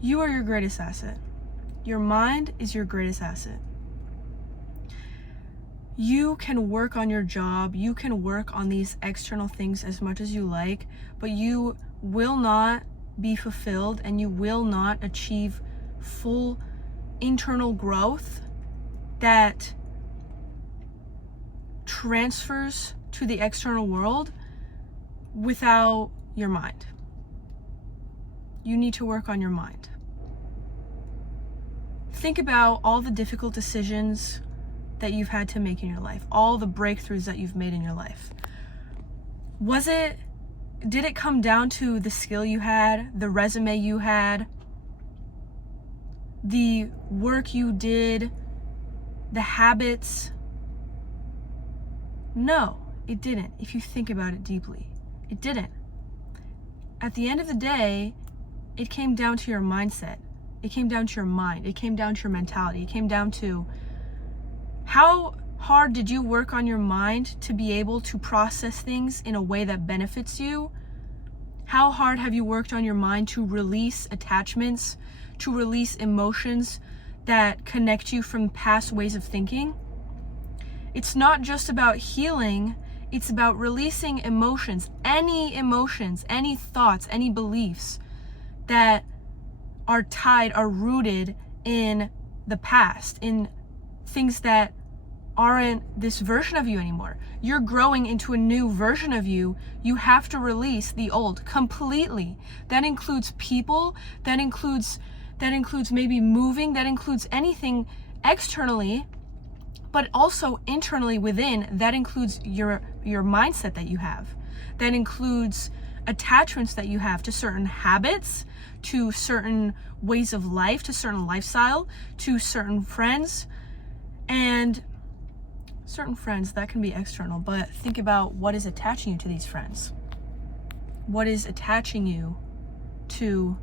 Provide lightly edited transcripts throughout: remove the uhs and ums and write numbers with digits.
You are your greatest asset. Your mind is your greatest asset. You can work on your job, you can work on these external things as much as you like, but you will not be fulfilled and you will not achieve full internal growth that transfers to the external world without your mind. You need to work on your mind. Think about all the difficult decisions that you've had to make in your life, all the breakthroughs that you've made in your life. Did it come down to the skill you had, the resume you had, the work you did, the habits? No, it didn't. If you think about it deeply, it didn't. At the end of the day, it came down to your mindset. It came down to your mind. It came down to your mentality. It came down to how hard did you work on your mind to be able to process things in a way that benefits you? How hard have you worked on your mind to release attachments, to release emotions that connect you from past ways of thinking? It's not just about healing, it's about releasing emotions, any thoughts, any beliefs that are rooted in the past, in things that aren't this version of you anymore. You're growing into a new version of you. You have to release the old completely. That includes people, that includes maybe moving, that includes anything externally, but also internally within. That includes your mindset that you have. That includes attachments that you have to certain habits, to certain ways of life, to certain lifestyle, to certain friends. And certain friends, that can be external, but think about what is attaching you to these friends. What is attaching you to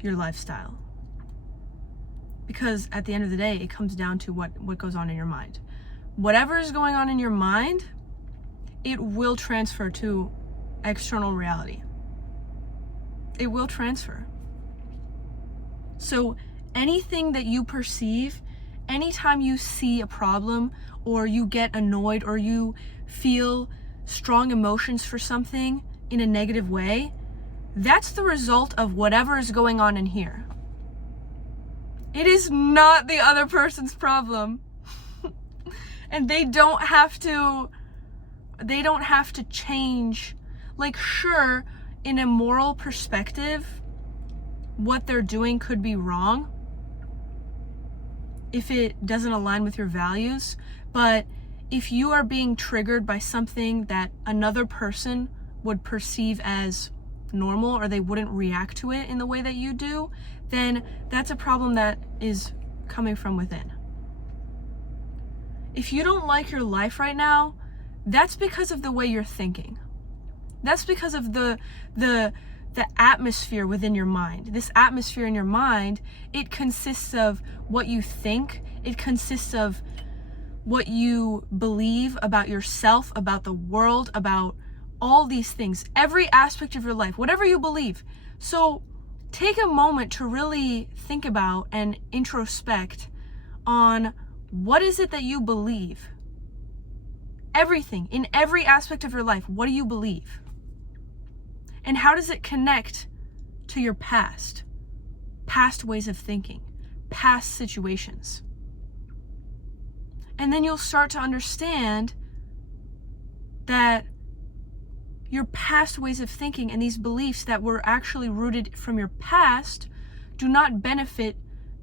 your lifestyle? Because at the end of the day, it comes down to what goes on in your mind. Whatever is going on in your mind, it will transfer to external reality. It will transfer. So anything that you perceive, anytime you see a problem or you get annoyed or you feel strong emotions for something in a negative way, that's the result of whatever is going on in here. It is not the other person's problem. And they don't have to change. Like, sure, in a moral perspective, what they're doing could be wrong if it doesn't align with your values. But if you are being triggered by something that another person would perceive as normal, or they wouldn't react to it in the way that you do, then that's a problem that is coming from within. If you don't like your life right now, that's because of the way you're thinking. That's because of the atmosphere within your mind. This atmosphere in your mind, it consists of what you think. It consists of what you believe about yourself, about the world, about all these things, every aspect of your life, whatever you believe. So take a moment to really think about and introspect on what is it that you believe. Everything, in every aspect of your life, what do you believe? And how does it connect to your past ways of thinking, past situations? And then you'll start to understand that your past ways of thinking and these beliefs that were actually rooted from your past do not benefit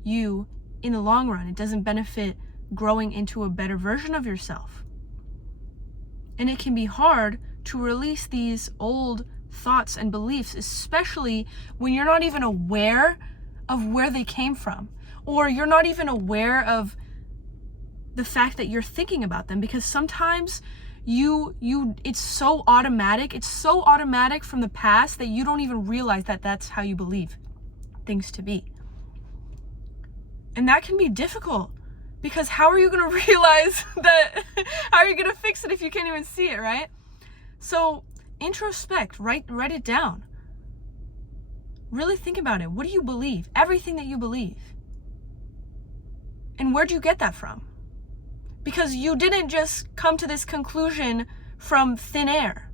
you in the long run. It doesn't benefit growing into a better version of yourself. And it can be hard to release these old thoughts and beliefs, especially when you're not even aware of where they came from, or you're not even aware of the fact that you're thinking about them, because sometimes it's so automatic from the past that you don't even realize that that's how you believe things to be. And that can be difficult, because how are you going to realize that? How are you going to fix it if you can't even see it, right? So introspect, write it down. Really think about it. What do you believe? Everything that you believe. And where'd you get that from? Because you didn't just come to this conclusion from thin air.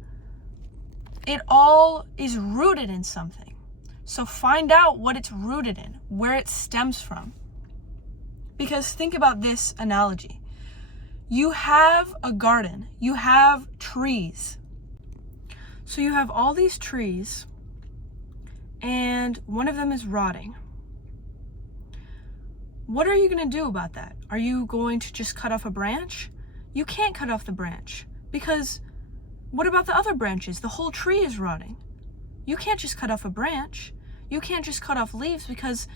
It all is rooted in something. So find out what it's rooted in, where it stems from. Because think about this analogy. You have a garden, you have trees. So you have all these trees, and one of them is rotting. What are you going to do about that? Are you going to just cut off a branch? You can't cut off the branch, because what about the other branches? The whole tree is rotting. You can't just cut off a branch. You can't just cut off leaves, because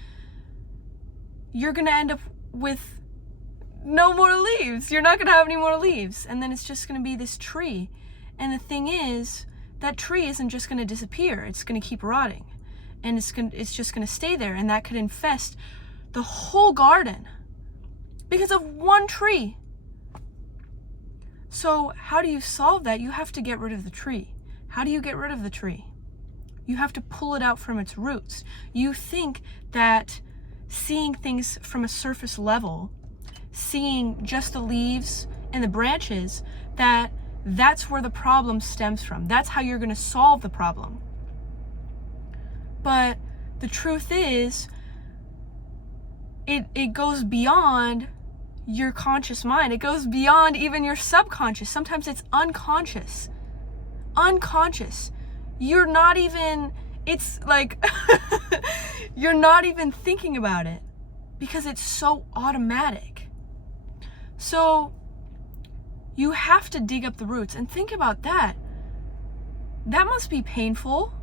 you're going to end up with no more leaves. You're not going to have any more leaves. And then it's just going to be this tree. And the thing is, that tree isn't just going to disappear. It's going to keep rotting. And it's just going to stay there. And that could infest the whole garden because of one tree. So how do you solve that? You have to get rid of the tree. How do you get rid of the tree? You have to pull it out from its roots. You think that seeing things from a surface level, seeing just the leaves and the branches, that's where the problem stems from. That's how you're going to solve the problem. But the truth is, it goes beyond your conscious mind. It goes beyond even your subconscious. Sometimes it's unconscious. Unconscious. You're not even, it's like, you're not even thinking about it because it's so automatic. So you have to dig up the roots and think about that. That must be painful,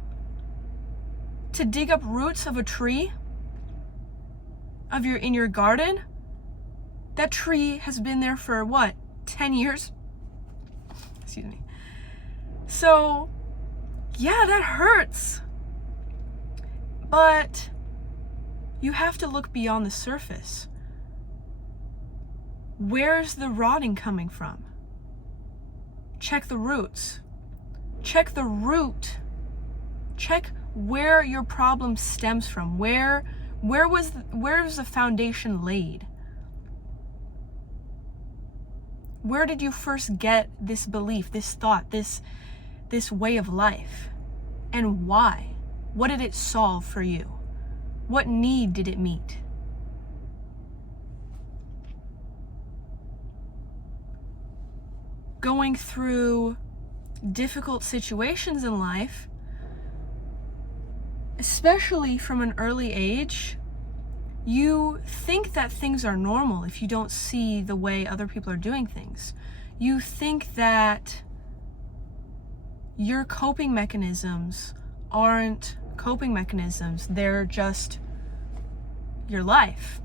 to dig up roots of a tree in your garden. That tree has been there for what, 10 years? Excuse me. So yeah, that hurts. But you have to look beyond the surface. Where's the rotting coming from? Check the roots. Check the root. Check where your problem stems from. Where was the foundation laid? Where did you first get this belief, this thought, this way of life? And why? What did it solve for you? What need did it meet? Going through difficult situations in life, especially from an early age, you think that things are normal if you don't see the way other people are doing things. You think that your coping mechanisms aren't coping mechanisms, they're just your life.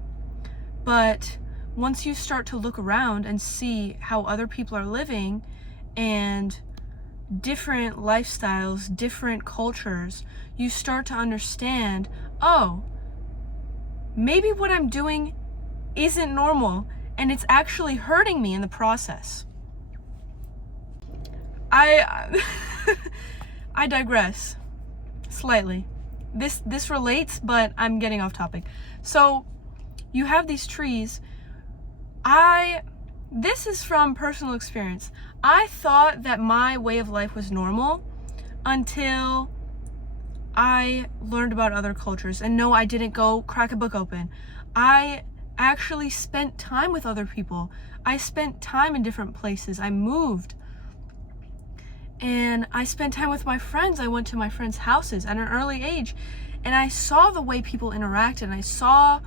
But once you start to look around and see how other people are living and different lifestyles, different cultures, you start to understand, oh, maybe what I'm doing isn't normal and it's actually hurting me in the process. I digress slightly. This relates, but I'm getting off topic. So you have these trees. This is from personal experience. I thought that my way of life was normal until I learned about other cultures. And no, I didn't go crack a book open. I actually spent time with other people. I spent time in different places. I moved. And I spent time with my friends. I went to my friends' houses at an early age. And I saw the way people interacted. And I saw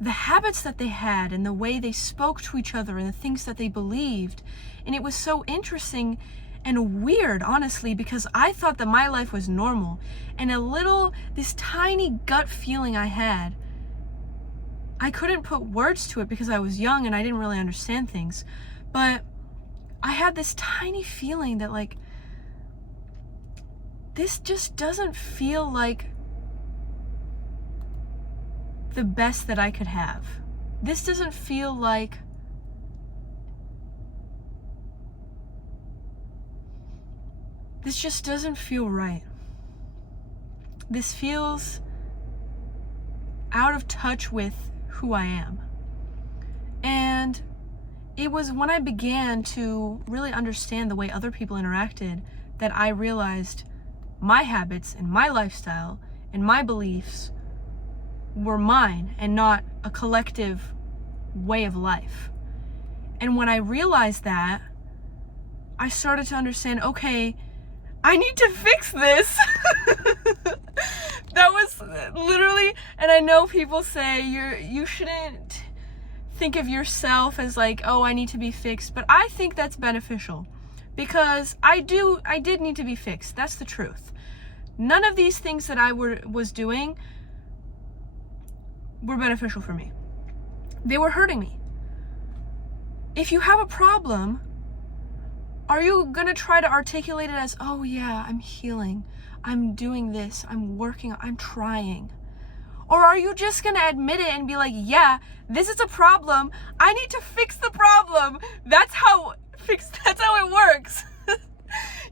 the habits that they had and the way they spoke to each other and the things that they believed. And it was so interesting and weird, honestly, because I thought that my life was normal. And this tiny gut feeling I had, I couldn't put words to it because I was young and I didn't really understand things. But I had this tiny feeling that, like, this just doesn't feel like the best that I could have. This doesn't feel like this just doesn't feel right. this feels out of touch with who I am. And it was when I began to really understand the way other people interacted that I realized my habits and my lifestyle and my beliefs were mine and not a collective way of life. And when I realized that, I started to understand, okay, I need to fix this. That was literally, and I know people say you shouldn't think of yourself as like, oh, I need to be fixed, but I think that's beneficial because I did need to be fixed. That's the truth. None of these things that I was doing were beneficial for me. They were hurting me. If you have a problem, are you gonna try to articulate it as, oh yeah, I'm healing, I'm doing this, I'm working, I'm trying? Or are you just gonna admit it and be like, yeah, this is a problem, I need to fix the problem? That's how it works.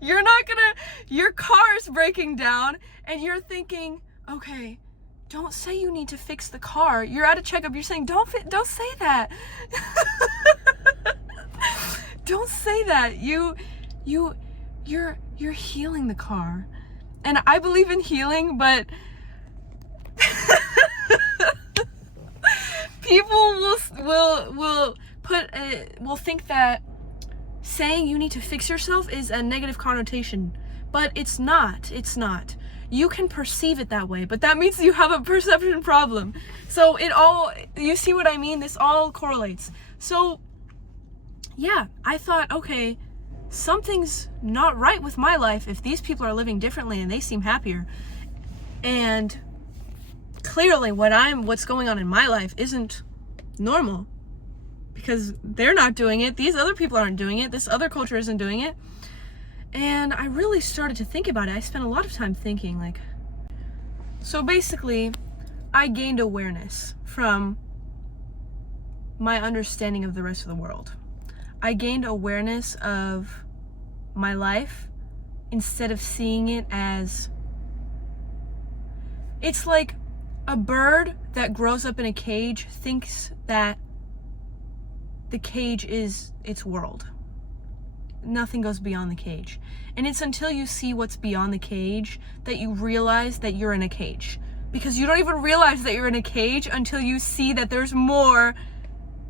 You're not gonna, your car's breaking down and you're thinking, okay, don't say you need to fix the car. You're at a checkup, you're saying, don't say that. Don't say that. You're healing the car. And I believe in healing, but people will think that saying you need to fix yourself is a negative connotation, but it's not. You can perceive it that way, but that means you have a perception problem. So you see what I mean? This all correlates. So yeah, I thought, okay, something's not right with my life if these people are living differently and they seem happier. And clearly what's going on in my life isn't normal because they're not doing it. These other people aren't doing it. This other culture isn't doing it. And I really started to think about it. I spent a lot of time thinking, like, so basically I gained awareness from my understanding of the rest of the world. I gained awareness of my life instead of seeing it as, it's like a bird that grows up in a cage thinks that the cage is its world. Nothing goes beyond the cage. And it's until you see what's beyond the cage that you realize that you're in a cage. Because you don't even realize that you're in a cage until you see that there's more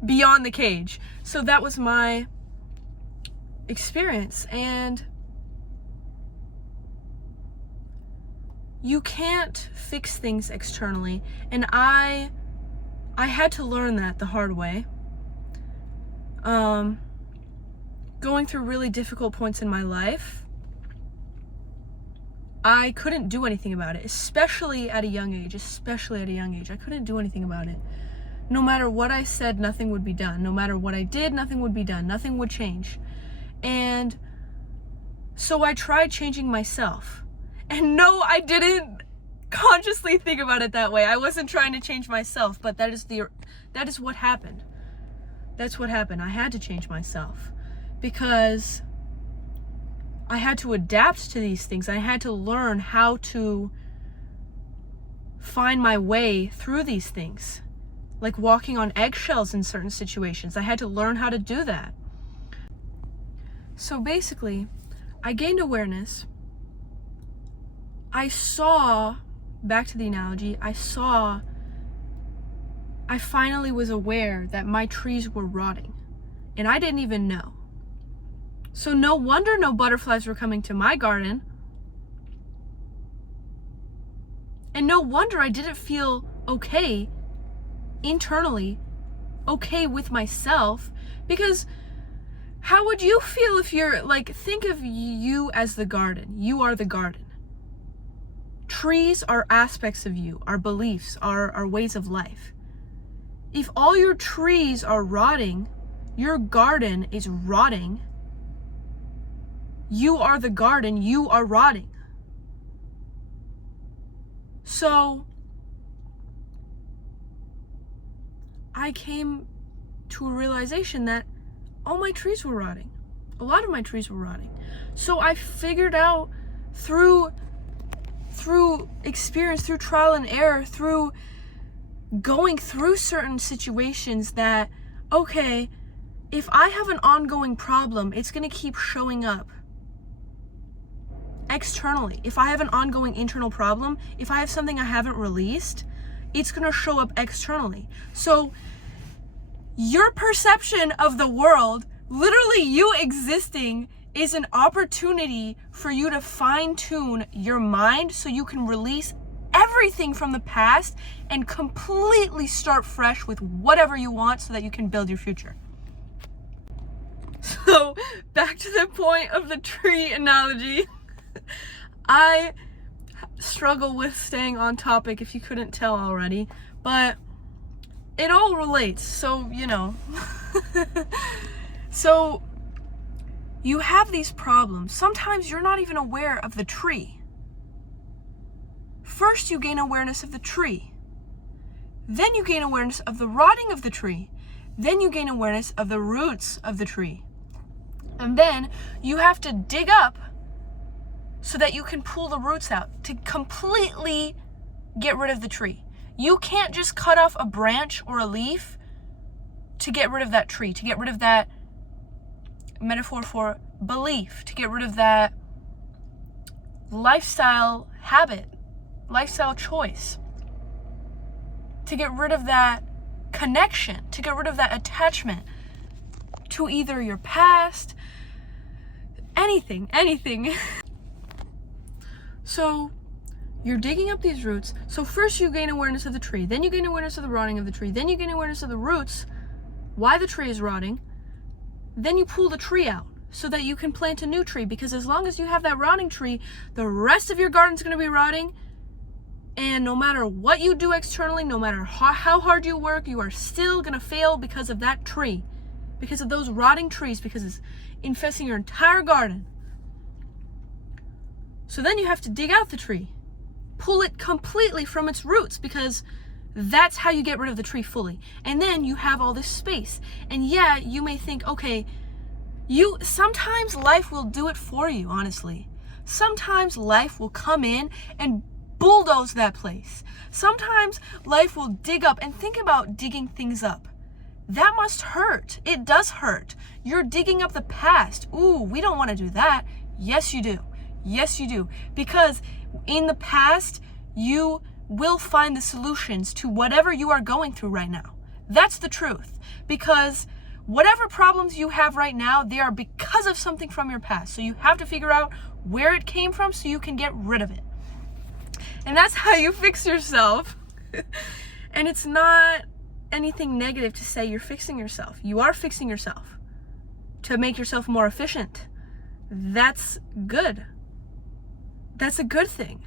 beyond the cage. So that was my experience. And you can't fix things externally. And I had to learn that the hard way. Going through really difficult points in my life, I couldn't do anything about it, especially at a young age. I couldn't do anything about it. No matter what I said, nothing would be done. No matter what I did, nothing would be done. Nothing would change. And so I tried changing myself. And no, I didn't consciously think about it that way. I wasn't trying to change myself, but that is what happened. That's what happened. I had to change myself because I had to adapt to these things. I had to learn how to find my way through these things, like walking on eggshells in certain situations. I had to learn how to do that. So basically, I gained awareness. I saw, back to the analogy, I finally was aware that my trees were rotting, and I didn't even know. So no wonder no butterflies were coming to my garden. And no wonder I didn't feel okay internally, okay with myself, because how would you feel if you're like, think of you as the garden. You are the garden. Trees are aspects of you, our beliefs, our ways of life. If all your trees are rotting, your garden is rotting. You are the garden, you are rotting. So I came to a realization that all my trees were rotting. A lot of my trees were rotting. So I figured out through through experience, through trial and error, through going through certain situations that, okay, if I have an ongoing problem, it's going to keep showing up externally. If I have an ongoing internal problem, if I have something I haven't released, it's going to show up externally. So your perception of the world, literally you existing, is an opportunity for you to fine-tune your mind so you can release everything from the past and completely start fresh with whatever you want so that you can build your future. So back to the point of the tree analogy. I struggle with staying on topic, if you couldn't tell already, but it all relates, so you know. So you have these problems. Sometimes you're not even aware of the tree. First you gain awareness of the tree. Then you gain awareness of the rotting of the tree. Then you gain awareness of the roots of the tree. And then you have to dig up so that you can pull the roots out to completely get rid of the tree. You can't just cut off a branch or a leaf to get rid of that tree, to get rid of that metaphor for belief, to get rid of that lifestyle habit, lifestyle choice, to get rid of that connection, to get rid of that attachment to either your past, anything. So you're digging up these roots. So first you gain awareness of the tree, then you gain awareness of the rotting of the tree, then you gain awareness of the roots, why the tree is rotting. Then you pull the tree out so that you can plant a new tree, because as long as you have that rotting tree, the rest of your garden's going to be rotting. And no matter what you do externally, no matter how hard you work, you are still going to fail because of that tree, because of those rotting trees, because it's infesting your entire garden. So then you have to dig out the tree, pull it completely from its roots, because that's how you get rid of the tree fully. And then you have all this space. And yeah, you may think, okay, sometimes life will do it for you, honestly. Sometimes life will come in and bulldoze that place. Sometimes life will dig up, and think about digging things up. That must hurt. It does hurt. You're digging up the past. Ooh, we don't want to do that. Yes, you do. Yes, you do. Because in the past, you will find the solutions to whatever you are going through right now. That's the truth. Because whatever problems you have right now, they are because of something from your past. So you have to figure out where it came from so you can get rid of it. And that's how you fix yourself. And it's not anything negative to say you're fixing yourself. You are fixing yourself to make yourself more efficient. That's good. That's a good thing.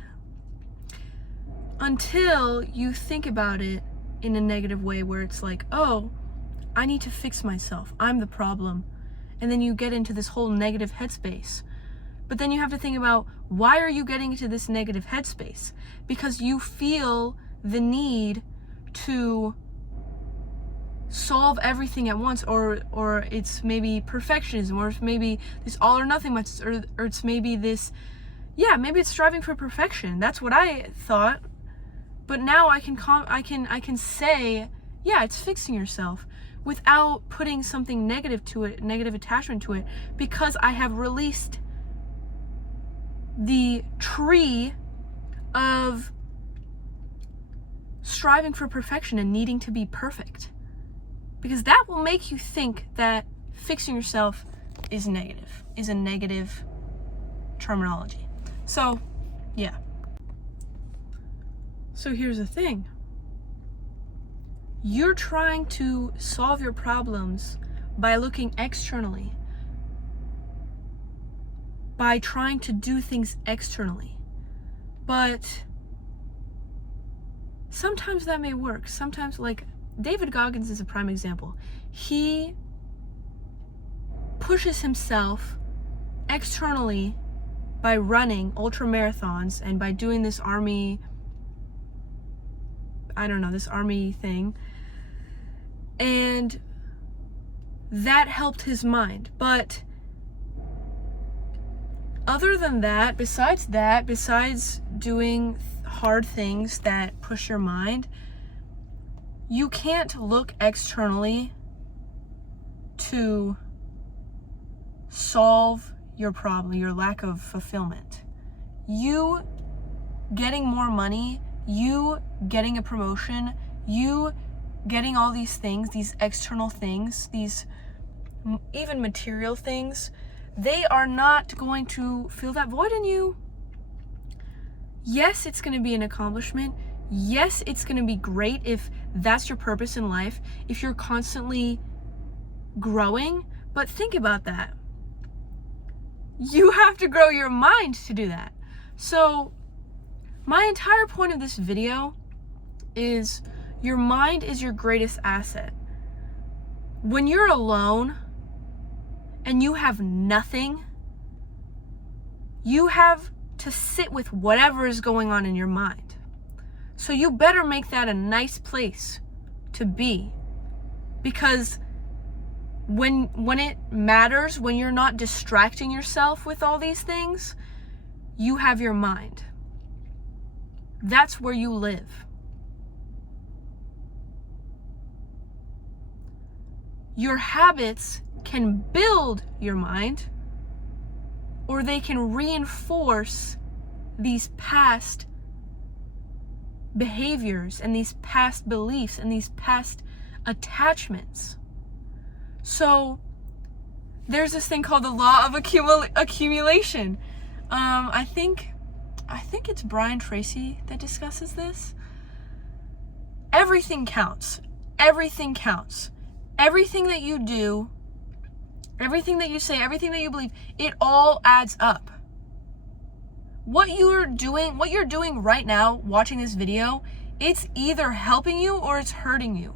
Until you think about it in a negative way where it's like, oh, I need to fix myself. I'm the problem. And then you get into this whole negative headspace. But then you have to think about, why are you getting into this negative headspace? Because you feel the need to solve everything at once, or it's maybe perfectionism, or it's maybe this all or nothing mindset, or it's maybe this, maybe it's striving for perfection. That's what I thought. But now I can say, it's fixing yourself without putting something negative to it, negative attachment to it, because I have released the tree of striving for perfection and needing to be perfect. Because that will make you think that fixing yourself is negative, is a negative terminology. So, yeah. So here's the thing. You're trying to solve your problems by looking externally, by trying to do things externally. But sometimes that may work. Sometimes, like David Goggins is a prime example. He pushes himself externally by running ultra marathons and by doing this army thing. And that helped his mind. But other than that, besides doing hard things that push your mind, you can't look externally to solve your problem, your lack of fulfillment. You getting more money, you getting a promotion, you getting all these things, these external things, these even material things, they are not going to fill that void in you. Yes, it's going to be an accomplishment. Yes, it's going to be great if that's your purpose in life, if you're constantly growing, but think about that. You have to grow your mind to do that. So my entire point of this video is your mind is your greatest asset. When you're alone and you have nothing, you have to sit with whatever is going on in your mind. So you better make that a nice place to be, because when it matters, when you're not distracting yourself with all these things, you have your mind. That's where you live. Your habits can build your mind, or they can reinforce these past behaviors and these past beliefs and these past attachments. So there's this thing called the law of accumulation. I think it's Brian Tracy that discusses this. Everything counts. Everything counts. Everything that you do, everything that you say, everything that you believe, it all adds up. What you're doing right now, watching this video, it's either helping you or it's hurting you.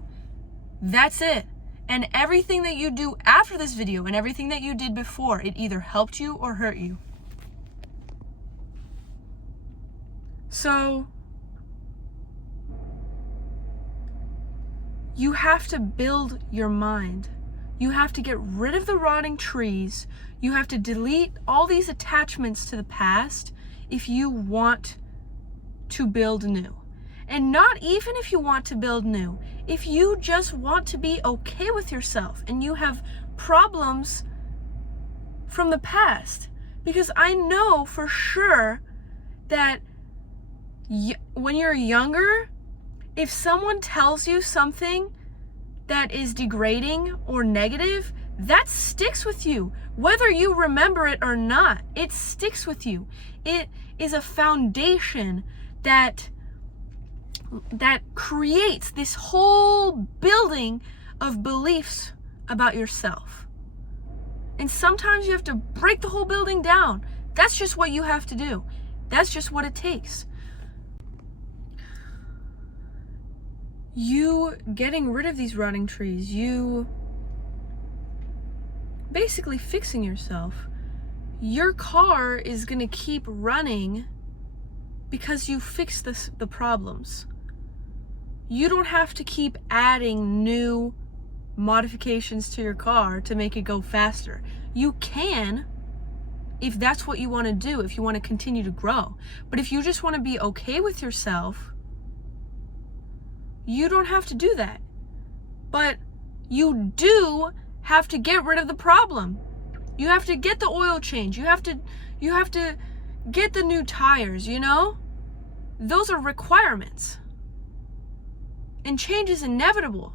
That's it. And everything that you do after this video and everything that you did before, it either helped you or hurt you. So you have to build your mind. You have to get rid of the rotting trees. You have to delete all these attachments to the past if you want to build new. And not even if you want to build new. If you just want to be okay with yourself and you have problems from the past. Because I know for sure that when you're younger, if someone tells you something that is degrading or negative, that sticks with you. Whether you remember it or not, it sticks with you. It is a foundation that creates this whole building of beliefs about yourself. And sometimes you have to break the whole building down. That's just what you have to do. That's just what it takes. You getting rid of these rotting trees, you basically fixing yourself. Your car is going to keep running because you fixed the problems. You don't have to keep adding new modifications to your car to make it go faster. You can, if that's what you want to do, if you want to continue to grow. But if you just want to be okay with yourself, you don't have to do that. But you do have to get rid of the problem. You have to get the oil change. You have to get the new tires, you know? Those are requirements. And change is inevitable.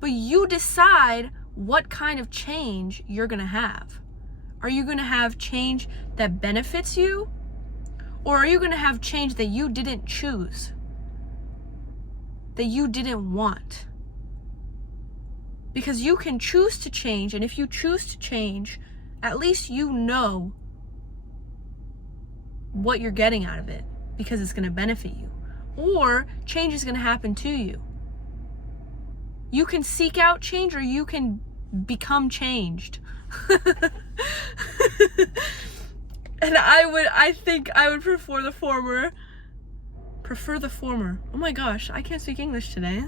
But you decide what kind of change you're going to have. Are you going to have change that benefits you? Or are you going to have change that you didn't choose? That you didn't want? Because you can choose to change, and if you choose to change, at least you know what you're getting out of it, because it's going to benefit you. Or change is going to happen to you. You can seek out change, or you can become changed. And I think I would prefer the former. Oh my gosh, I can't speak English today.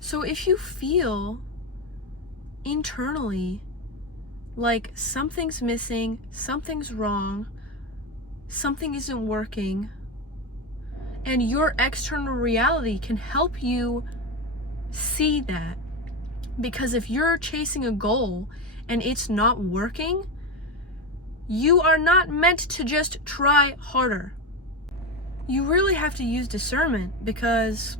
So if you feel internally like something's missing, something's wrong, something isn't working. And your external reality can help you see that. Because if you're chasing a goal and it's not working, you are not meant to just try harder. You really have to use discernment, because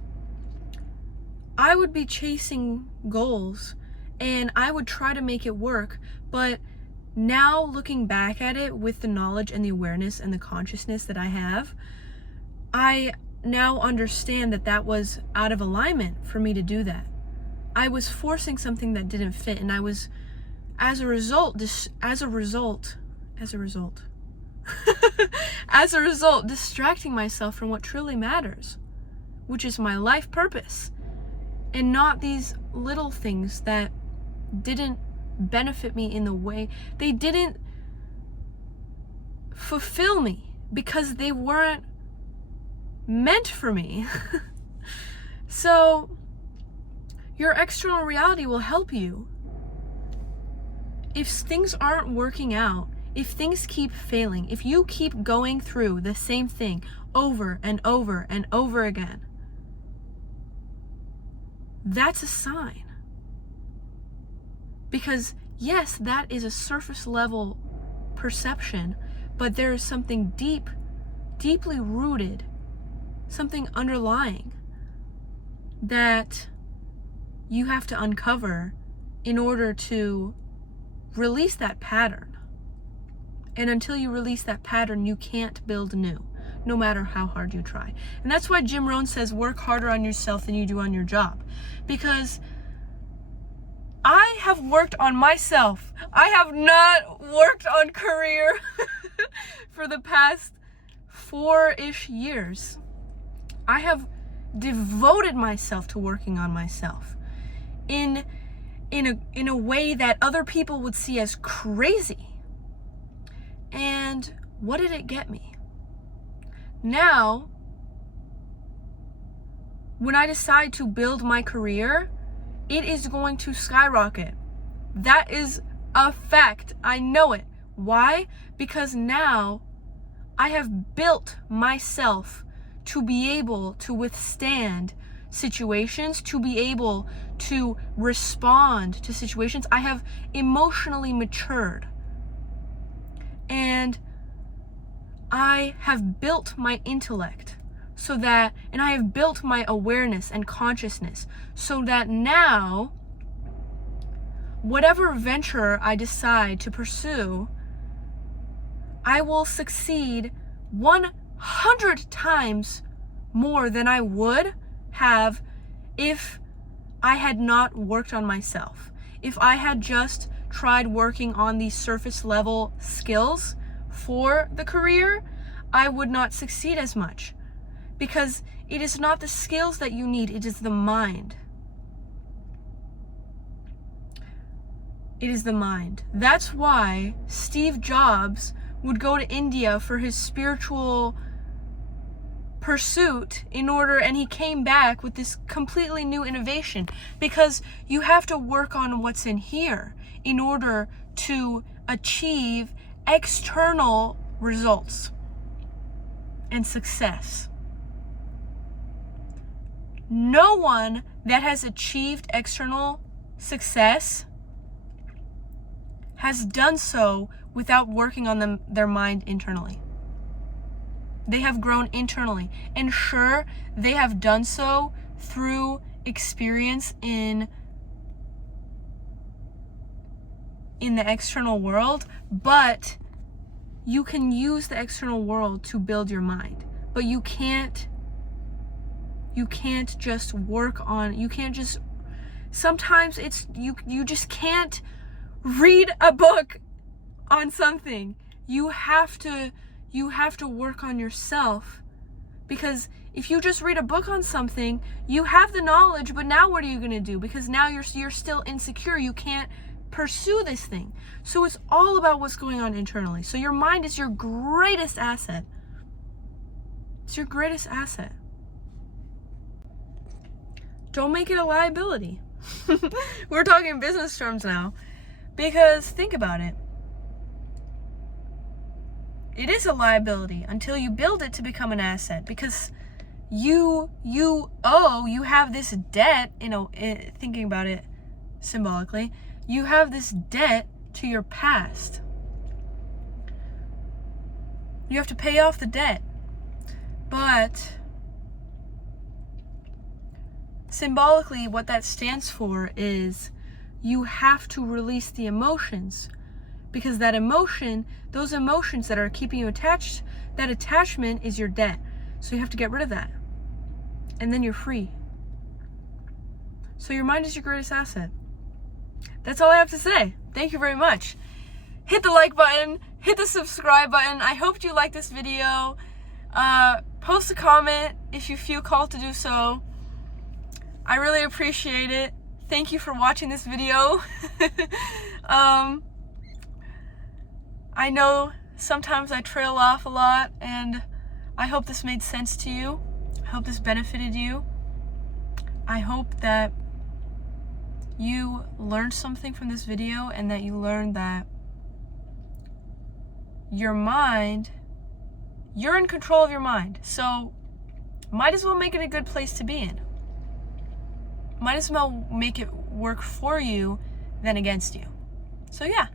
I would be chasing goals and I would try to make it work, but now looking back at it with the knowledge and the awareness and the consciousness that I have, I now understand that that was out of alignment for me to do that. I was forcing something that didn't fit, and I was, as a result, distracting myself from what truly matters, which is my life purpose, and not these little things that didn't benefit me in the way. They didn't fulfill me because they weren't meant for me. So your external reality will help you. If things aren't working out, if things keep failing, if you keep going through the same thing over and over and over again, that's a sign. Because yes, that is a surface level perception, but there is something deeply rooted, something underlying that you have to uncover in order to release that pattern. And until you release that pattern, you can't build new, no matter how hard you try. And that's why Jim Rohn says work harder on yourself than you do on your job. Because I have worked on myself. I have not worked on career for the past 4-ish years. I have devoted myself to working on myself in a way that other people would see as crazy. And what did it get me? Now, when I decide to build my career, it is going to skyrocket. That is a fact. I know it. Why? Because now I have built myself to be able to withstand situations, to be able to respond to situations. I have emotionally matured. And I have built my intellect so that, and I have built my awareness and consciousness so that now, whatever venture I decide to pursue, I will succeed 100 times more than I would have if I had not worked on myself. If I had just tried working on these surface level skills for the career, I would not succeed as much. Because it is not the skills that you need, it is the mind. It is the mind. That's why Steve Jobs would go to India for his spiritual pursuit and he came back with this completely new innovation, because you have to work on what's in here in order to achieve external results and success. No one that has achieved external success has done so without working on their mind internally. They have grown internally. And sure, they have done so through experience in the external world, but you can use the external world to build your mind. But you can't just work on, sometimes it's, you just can't read a book on something. You have to work on yourself, because if you just read a book on something, you have the knowledge, but now what are you going to do? Because now you're still insecure. You can't pursue this thing. So it's all about what's going on internally. So your mind is your greatest asset. It's your greatest asset. Don't make it a liability. We're talking business terms now, Because think about it. It is a liability until you build it to become an asset, because you have this debt, thinking about it symbolically, you have this debt to your past. You have to pay off the debt. But symbolically, what that stands for is you have to release the emotions, because that emotion, those emotions that are keeping you attached, that attachment is your debt. So you have to get rid of that. And then you're free. So your mind is your greatest asset. That's all I have to say. Thank you very much. Hit the like button, hit the subscribe button. I hope you like this video. Post a comment if you feel called to do so. I really appreciate it. Thank you for watching this video. I know sometimes I trail off a lot, and I hope this made sense to you. I hope this benefited you. I hope that you learned something from this video, and that you learned that your mind, you're in control of your mind. So might as well make it a good place to be in. Might as well make it work for you than against you. So yeah.